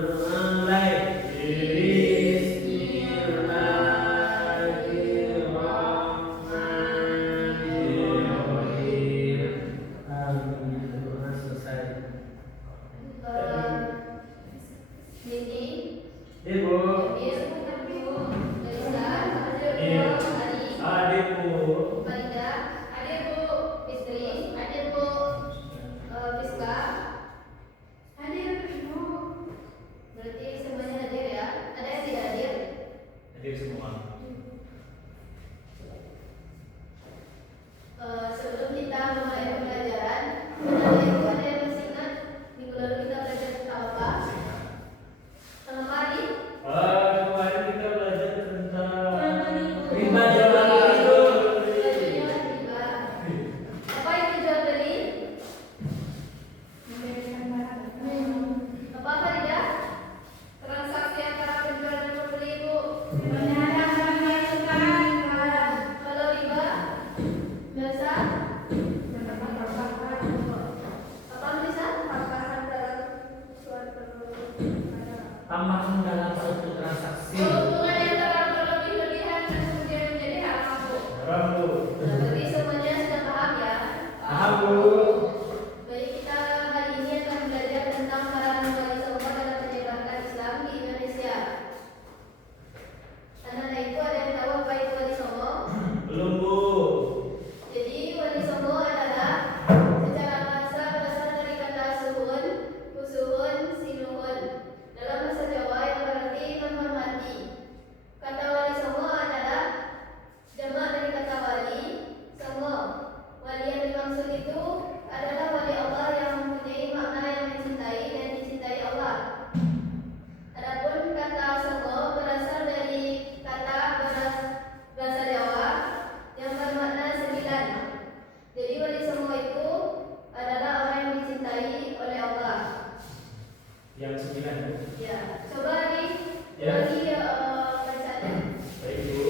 mulai. Bismillahirrahmanirrahim. Alhamdulillah selesai. Ibu. Adikku. Hadir semua. Sebelum kita memulai pembelajaran, ada yang masih ingat minggu lalu kita belajar tentang apa? Tentang hari? Kemarin kita belajar tentang riba jual beli. Apa itu jual beli? Apa Farida? Transaksi antara penjual dan pembeli, Bu. Kalau riba? Biasa? Apa bisa? Tambahan dalam suatu transaksi. Keuntungan yang berlebihan dan kemudian menjadi haram, Bu. Haram, Bu. Nah, berarti semuanya sudah paham ya? Paham, Bu. Baik, kita hari ini akan belajar tentang peranan wali songo dalam menyebarkan Islam di Indonesia. Anak-anak itu ada yang tahu apa itu wali songo? Belum, Bu. Jadi wali songo adalah secara bahasa berasal dari kata suhun, usuhun, sinuhun. Dalam bahasa Jawa yang berarti menghormati. Kata wali songo adalah jamak dari kata wali, songo. Wali yang dimaksud itu adalah wali Allah yang mempunyai makna yang mencintai dan dicintai Allah. Adapun kata songo berasal dari kata bahasa Jawa yang bermakna sembilan. Jadi wali songo itu adalah orang yang dicintai oleh Allah. Yang 9, Bu. Ya, coba lagi Ya. bacanya. Baik, Bu.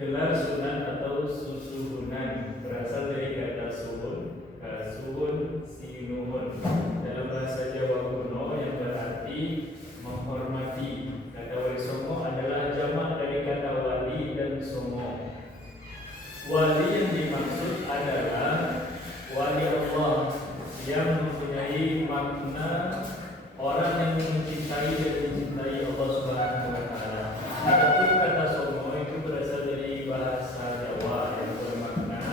Gelar sunat atau susuhunan berasal dari kata suhun, kasuhun, sinuhun. Dalam bahasa Jawa kuno yang berarti menghormati. Kata wali songo adalah jamak dari kata wali dan songo. Wali yang dimaksud adalah wali Allah yang mempunyai makna orang yang mencintai dan dicintai Allah Subhanahu wa taala. Adapun kata songo itu berasal dari bahasa Jawa yang bermakna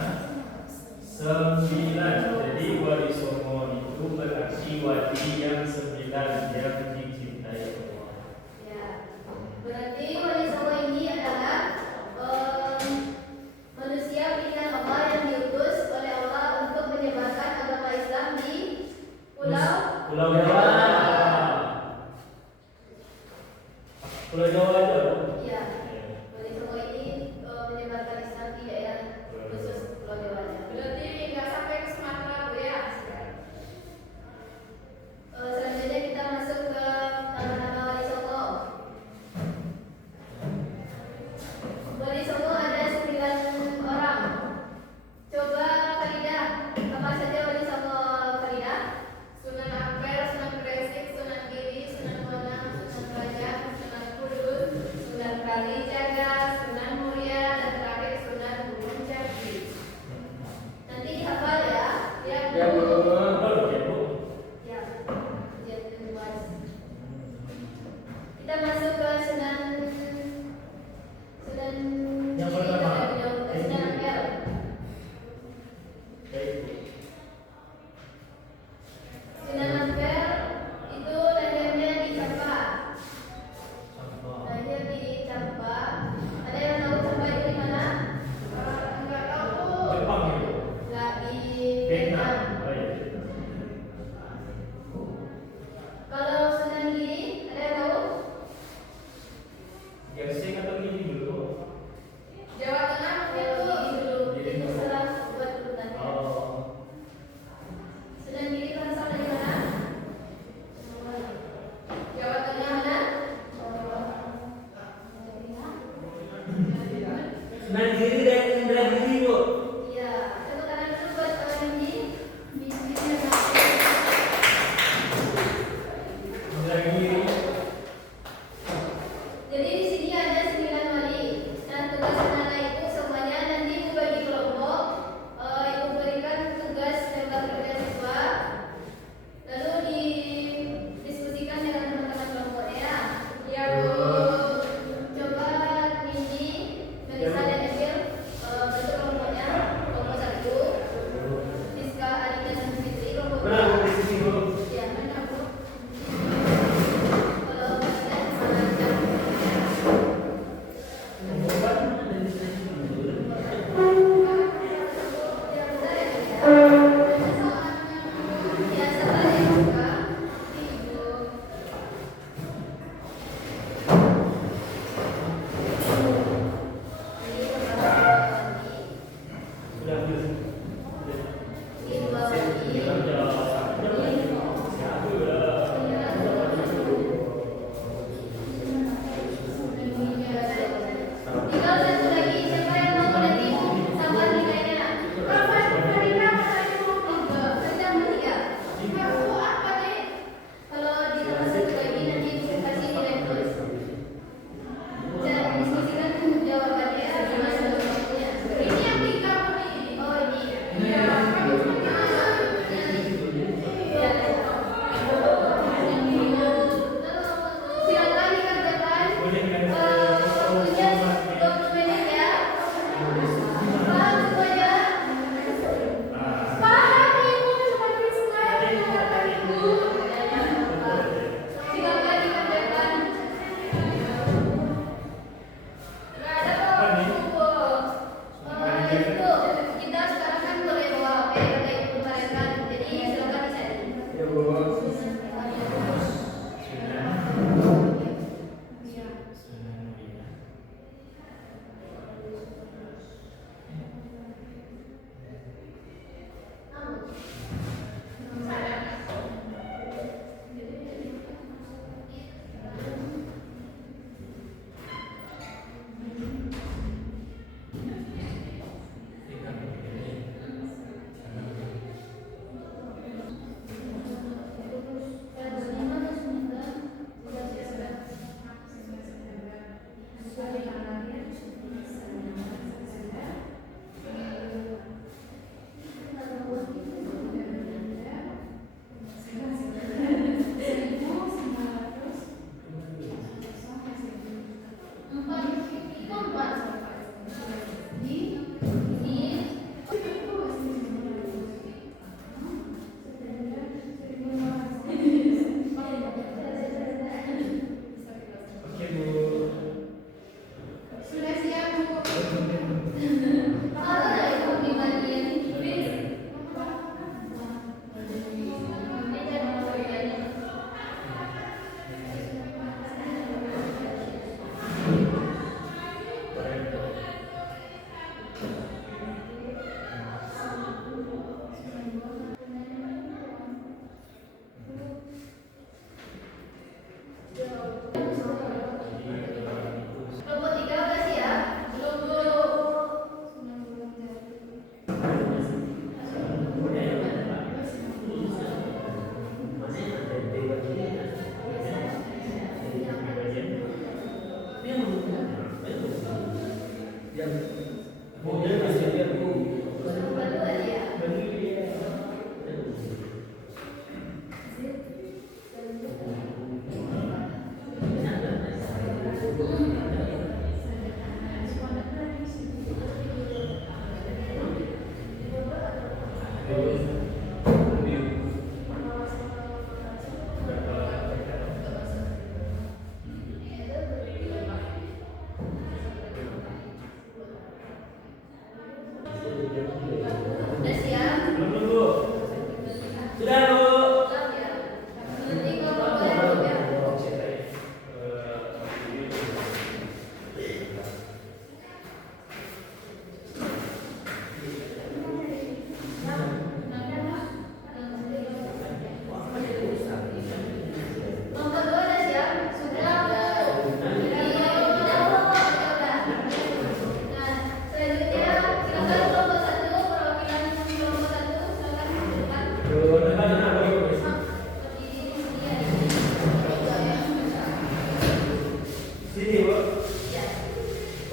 9. Jadi wali songo itu berarti wali yang 9 yang dicintai Allah. Ya, berarti wali songo ini adalah manusia pilihan Allah yang diutus oleh Allah untuk menyebarkan agama Islam di pulau Pulau Jawa.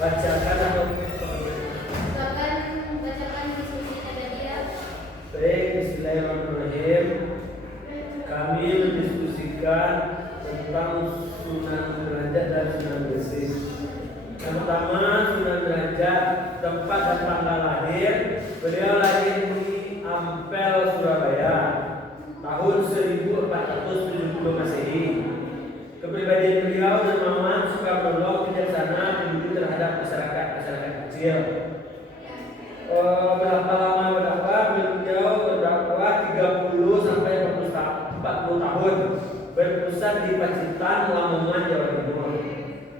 bacakan atau Silakan bacakan diskusinya tadi ya. baik, bismillahirrahmanirrahim. Kami mendiskusikan tentang sunan derajat dan sunan bersih. Yang pertama, sunan derajat, tempat dan tanggal lahir. Beliau lahir di Ampel, Surabaya, tahun 1470 Masehi. Kepribadian beliau dermawan, suka menolong, bijaksana, peduli terhadap masyarakat kecil. Berapa lama berdakwah? Beliau berdakwah 30 sampai 40 tahun, berpusat di Pacitan, Lamongan, Jawa Timur.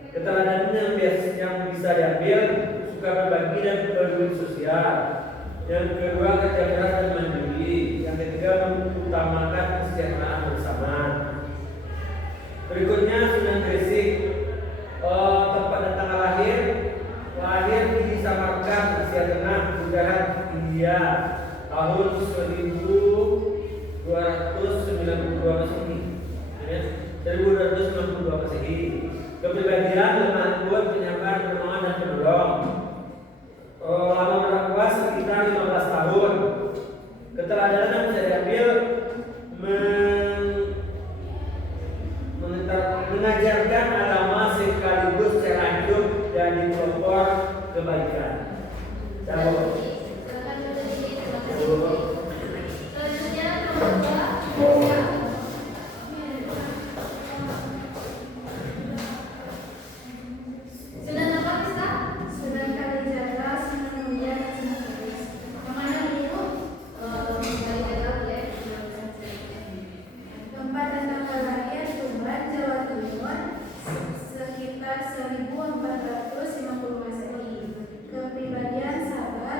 Keteladanan yang bisa diambil, suka berbagi dan peduli sosial. Yang kedua, kerja keras dan mandiri. Yang ketiga, mengutamakan kesejahteraan bersama. Berikutnya Sunan Gresik, tempat dan tanggal lahir. Lahir di Samarkand, Asia Tengah, Gujarat, India, tahun 1292 Masehi. 1292 Masehi. Kepribadian lemah lembut, penyabar, dermawan dan penolong. Lama berdakwah sekitar 15 tahun. Keteladanan bisa diambil mengajarkan agama sekaligus cara hidup dan dipelopor kebaikan. Silakan berdiri. Terima kasih. Selanjutnya nomor 2. Sunan apa, Miska? Sunan Kalijaga, Sunan Muria, dan Sunan Kudus. Namanya dulu Kalijaga boleh. Tempat dan tanggal lahir Tuban, Jawa Timur, sekitar 1450 Masehi. Kepribadian sabar,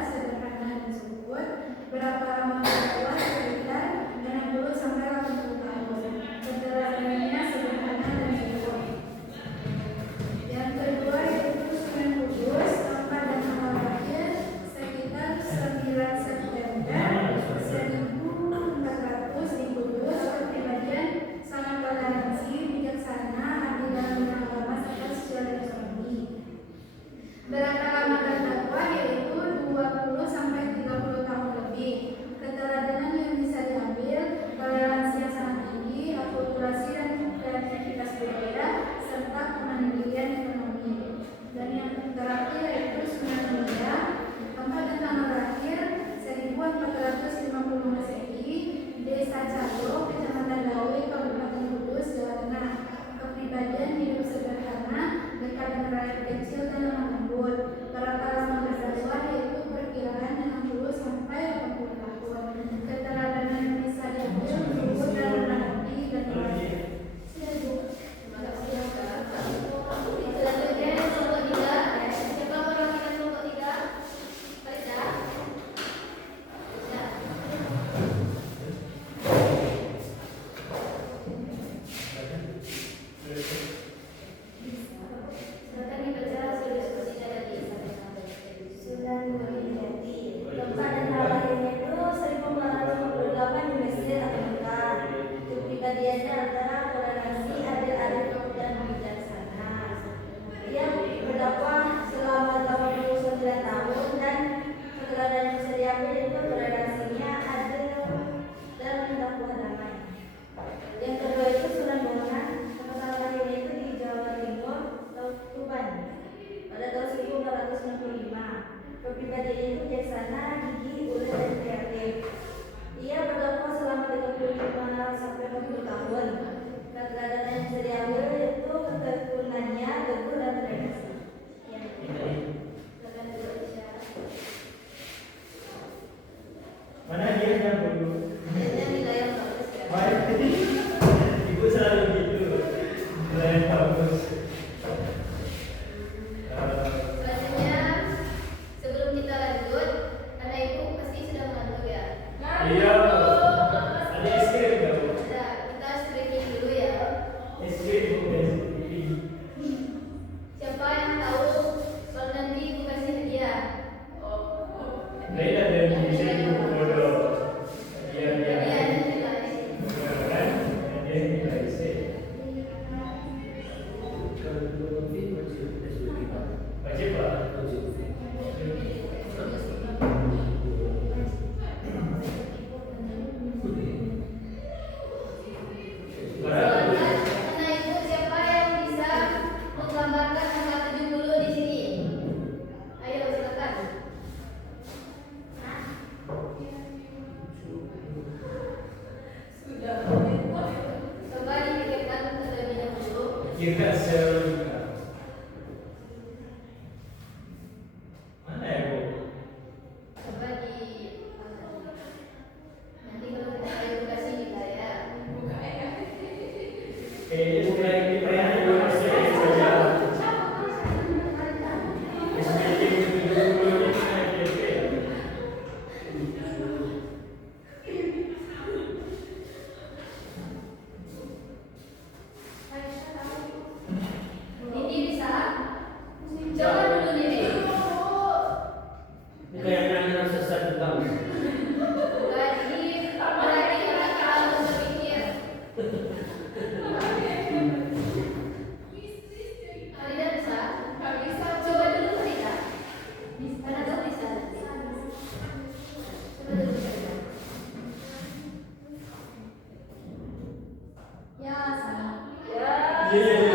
Kira serupa. Mana ya Bu? Coba di nanti kalau kita edukasi kita ya. Kayaknya mulai kita yang dua saja. Ini bisa. Coba dulu Nini. Ini kayak nanya sesat tentang Berarti karena terlalu berpikir. Farida bisa? Nggak bisa. Coba dulu Farida. Karena nggak bisa. Coba dulu Farida. Ya, sama. Ya. Yeay.